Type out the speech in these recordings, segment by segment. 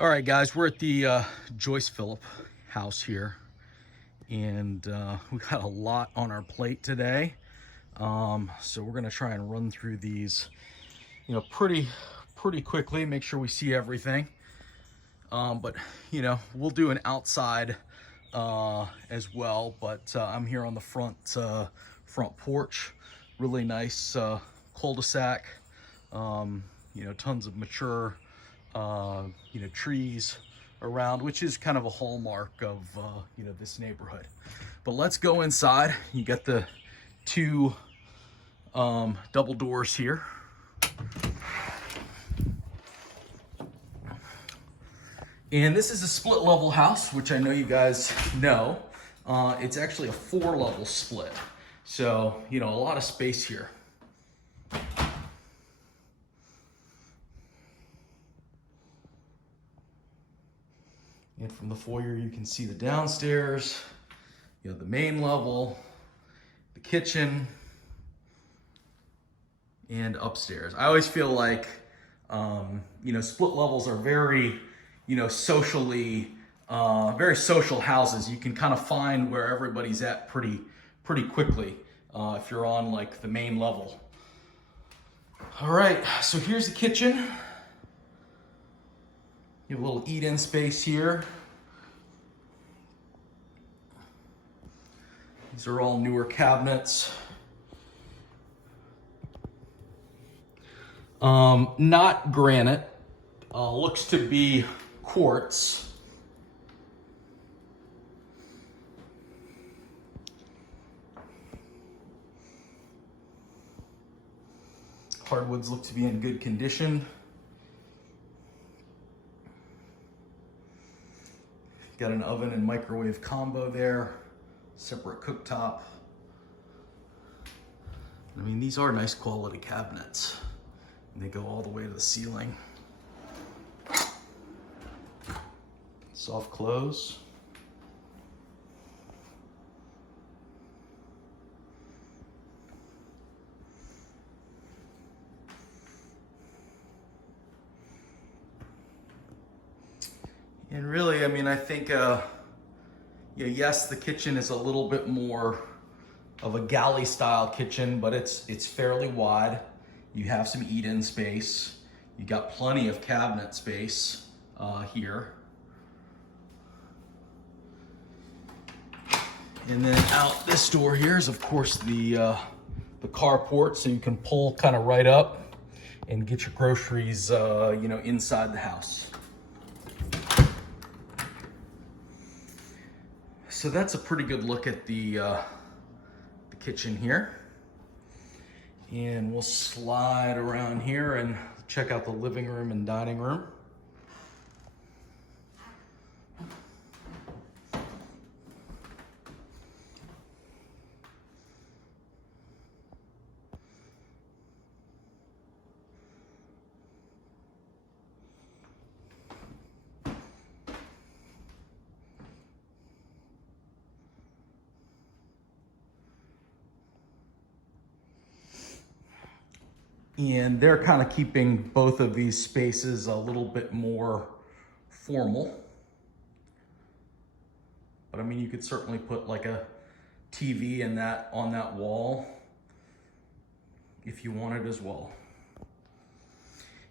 All right, guys, we're at the Joyce Phillip house here, and we got a lot on our plate today. So we're gonna try and run through these, pretty quickly. Make sure we see everything. But we'll do an outside as well. But I'm here on the front porch. Really nice cul-de-sac. Tons of mature trees around, which is kind of a hallmark of this neighborhood. But let's go inside. You got the two double doors here. And this is a split level house, which I know you guys know. It's actually a 4-level split. So, a lot of space here. And from the foyer, you can see the downstairs, the main level, the kitchen, and upstairs. I always feel like, split levels are very, socially, very social houses. You can kind of find where everybody's at pretty quickly if you're on like the main level. All right, so here's the kitchen. You have a little eat-in space here. These are all newer cabinets. Not granite. Looks to be quartz. Hardwoods look to be in good condition. Got an oven and microwave combo there, separate cooktop. I mean, these are nice quality cabinets. And they go all the way to the ceiling. Soft close. And really, I think, yes, the kitchen is a little bit more of a galley style kitchen, but it's fairly wide. You have some eat-in space. You got plenty of cabinet space here. And then out this door here is, of course, the carport, so you can pull kind of right up and get your groceries, inside the house. So that's a pretty good look at the kitchen here. And we'll slide around here and check out the living room and dining room. And they're kind of keeping both of these spaces a little bit more formal. But you could certainly put like a TV on that wall if you wanted as well.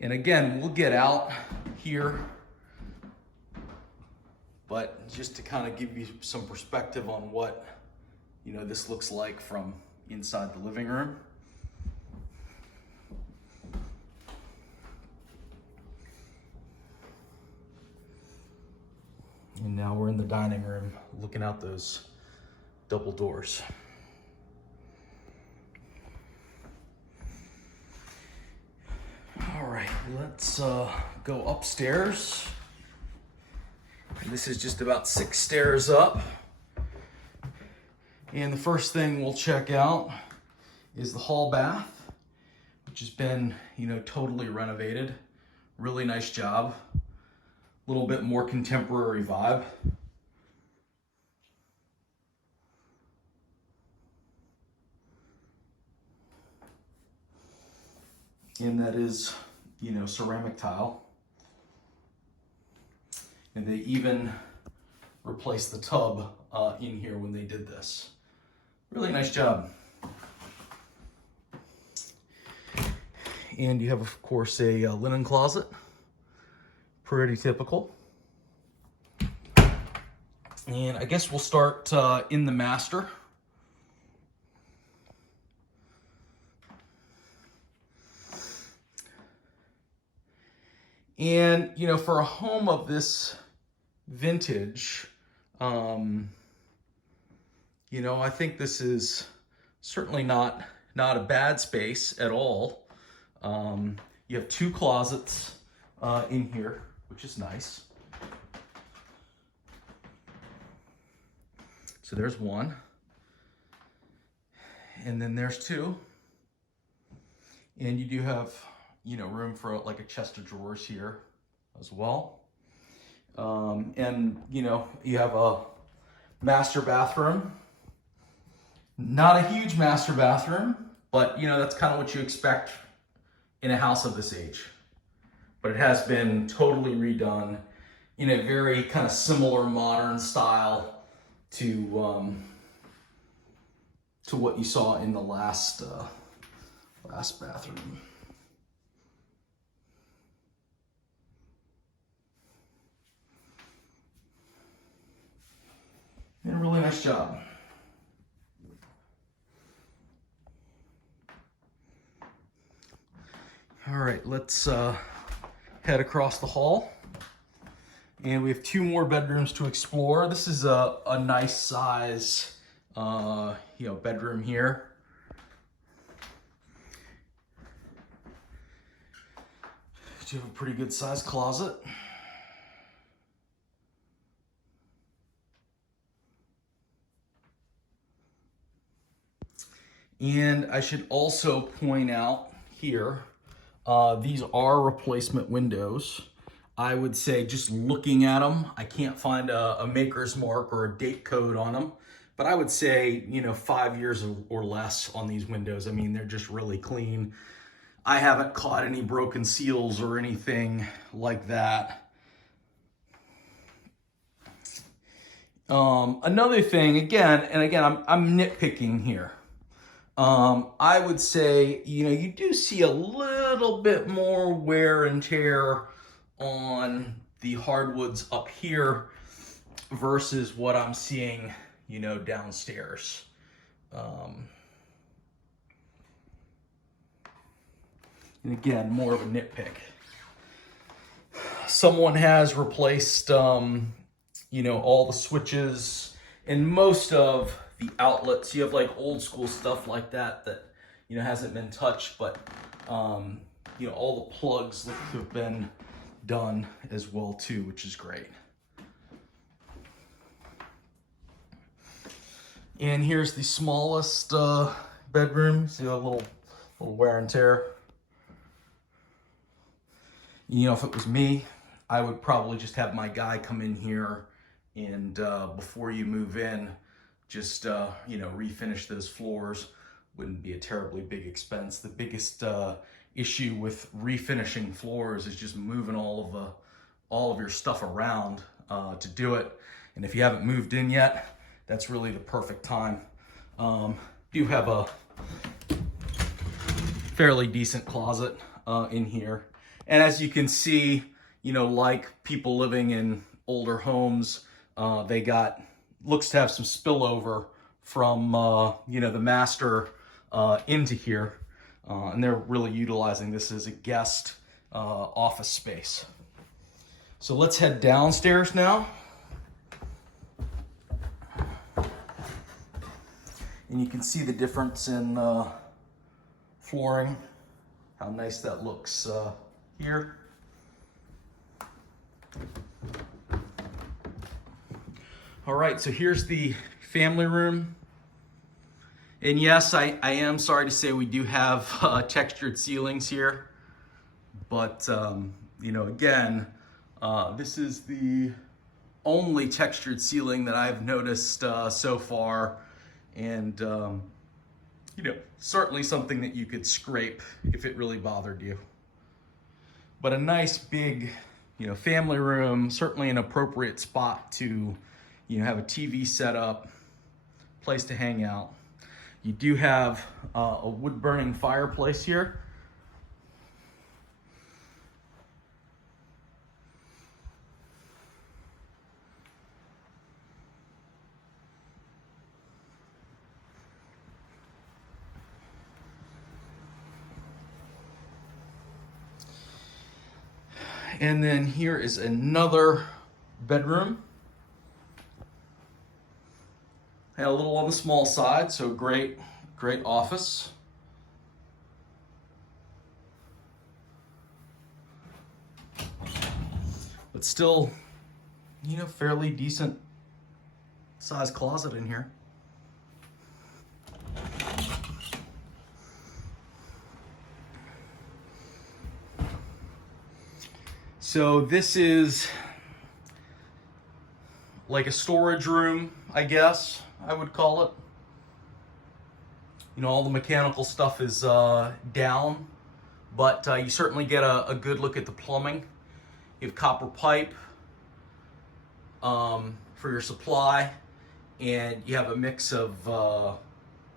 And again, we'll get out here, but just to kind of give you some perspective on what, this looks like from inside the living room. And now we're in the dining room looking out those double doors. All right, let's go upstairs. This is just about 6 stairs up. And the first thing we'll check out is the hall bath, which has been, totally renovated. Really nice job. A little bit more contemporary vibe. And that is, ceramic tile. And they even replaced the tub in here when they did this. Really nice job. And you have, of course, a linen closet. Pretty typical. And I guess we'll start in the master. And, you know, for a home of this vintage, you know, I think this is certainly not a bad space at all. You have 2 closets in here, which is nice. So there's 1. And then there's 2. And you do have, you know, room for like a chest of drawers here as well. And, you know, you have a master bathroom. Not a huge master bathroom, but, you know, that's kind of what you expect in a house of this age. But it has been totally redone in a very kind of similar modern style to what you saw in the last bathroom. And a really nice job. All right, let's head across the hall. And we have 2 more bedrooms to explore. This is a nice size, you know, bedroom here. You have a pretty good sized closet. And I should also point out here, these are replacement windows. I would say just looking at them, I can't find a maker's mark or a date code on them, but I would say, you know, 5 years or less on these windows. I mean, they're just really clean. I haven't caught any broken seals or anything like that. Another thing, again, I'm nitpicking here. I would say, you know, you do see a little bit more wear and tear on the hardwoods up here versus what I'm seeing, you know, downstairs. And again, more of a nitpick. Someone has replaced, you know, all the switches and most of the outlets. You have like old school stuff like that, you know, hasn't been touched, but, you know, all the plugs look to have been done as well too, which is great. And here's the smallest bedroom. See a little wear and tear. You know, if it was me, I would probably just have my guy come in here and before you move in, just, you know, refinish those floors. Wouldn't be a terribly big expense. The biggest issue with refinishing floors is just moving all of your stuff around to do it. And if you haven't moved in yet, that's really the perfect time. You have a fairly decent closet in here. And as you can see, you know, like people living in older homes, they looks to have some spillover from, you know, the master into here. And they're really utilizing this as a guest office space. So let's head downstairs now. And you can see the difference in flooring, how nice that looks here. All right, so here's the family room. And yes, I am sorry to say we do have textured ceilings here. But, you know, again, this is the only textured ceiling that I've noticed so far. And, you know, certainly something that you could scrape if it really bothered you. But a nice big, family room, certainly an appropriate spot to, have a TV set up, place to hang out. You do have a wood burning fireplace here. And then here is another bedroom. A little on the small side, so great office. But still, fairly decent sized closet in here. So this is like a storage room, I guess I would call it. All the mechanical stuff is down, but you certainly get a good look at the plumbing. You have copper pipe for your supply, and you have a mix of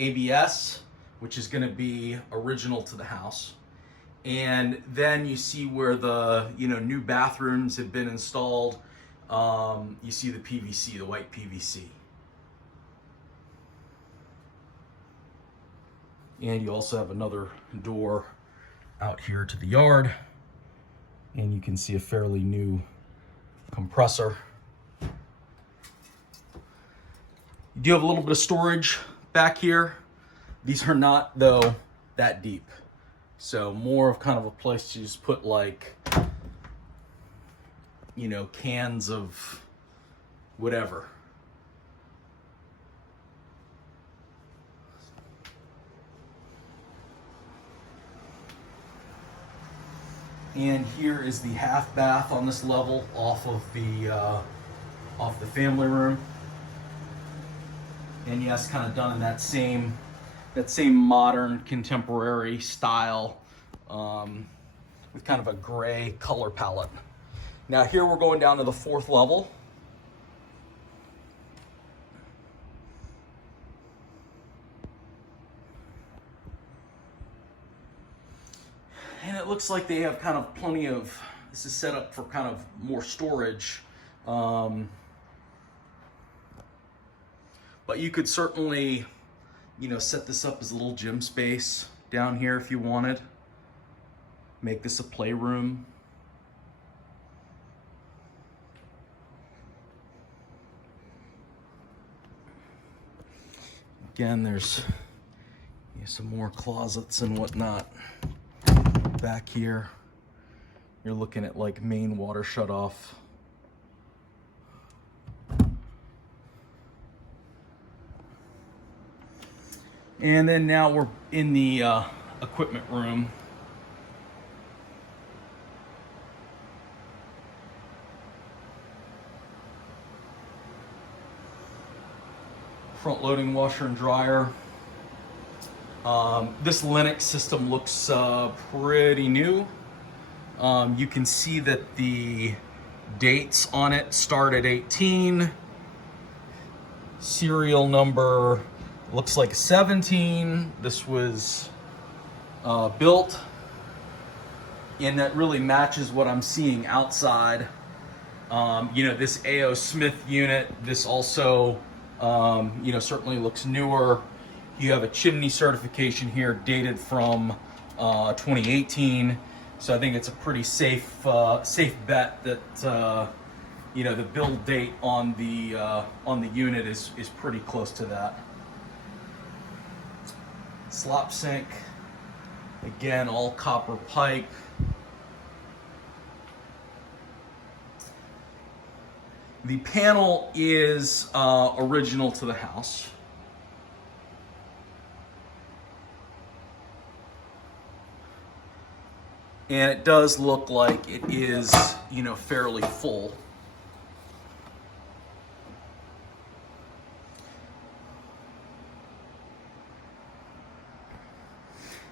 ABS, which is going to be original to the house. And then you see where the new bathrooms have been installed. You see the PVC, the white PVC. And you also have another door out here to the yard. And you can see a fairly new compressor. You do have a little bit of storage back here. These are not, though, that deep. So more of kind of a place to just put like, cans of whatever. And here is the half bath on this level off of the family room. And yes, kind of done in that same modern contemporary style with kind of a gray color palette. Now here we're going down to the 4th level. And it looks like they have kind of plenty of, this is set up for kind of more storage. But you could certainly, set this up as a little gym space down here if you wanted. Make this a playroom. Again, there's some more closets and whatnot back here. You're looking at like main water shutoff. And then now we're in the equipment room. Front loading washer and dryer. This Linux system looks pretty new. You can see that the dates on it start at 18. Serial number looks like 17. This was built, and that really matches what I'm seeing outside. This A.O. Smith unit, this also certainly looks newer. You have a chimney certification here dated from 2018. So I think it's a pretty safe bet that the build date on the unit is pretty close to that. Slop sink, again, all copper pipe. The panel is original to the house. And it does look like it is, fairly full.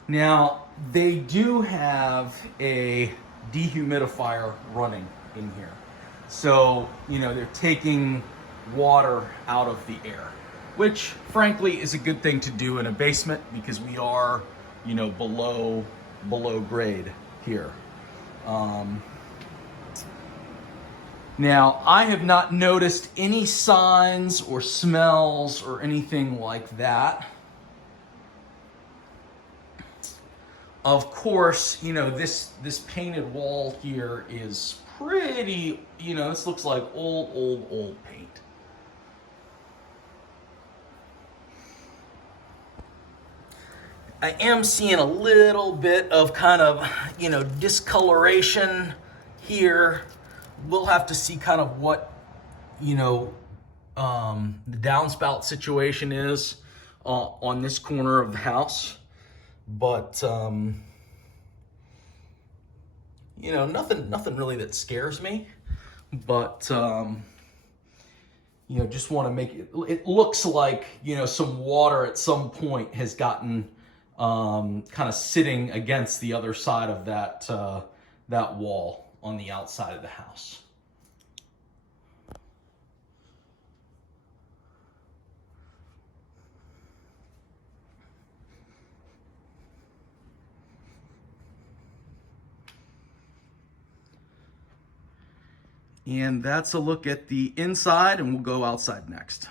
Now, they do have a dehumidifier running in here. So, you know, they're taking water out of the air, which frankly is a good thing to do in a basement because we are, you know, below grade here. Now, I have not noticed any signs or smells or anything like that. Of course, you know, this painted wall here is pretty, you know, this looks like old paint. I am seeing a little bit of kind of, you know, discoloration here. We'll have to see kind of what, you know, the downspout situation is on this corner of the house. But, you know, nothing really that scares me. But, you know, just want to make it looks like, you know, some water at some point has gotten kind of sitting against the other side of that wall on the outside of the house. And that's a look at the inside, and we'll go outside next.